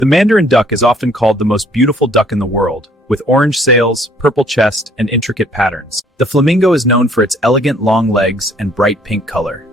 The mandarin duck is often called the most beautiful duck in the world, with orange sails, purple chest, and intricate patterns. The flamingo is known for its elegant long legs and bright pink color.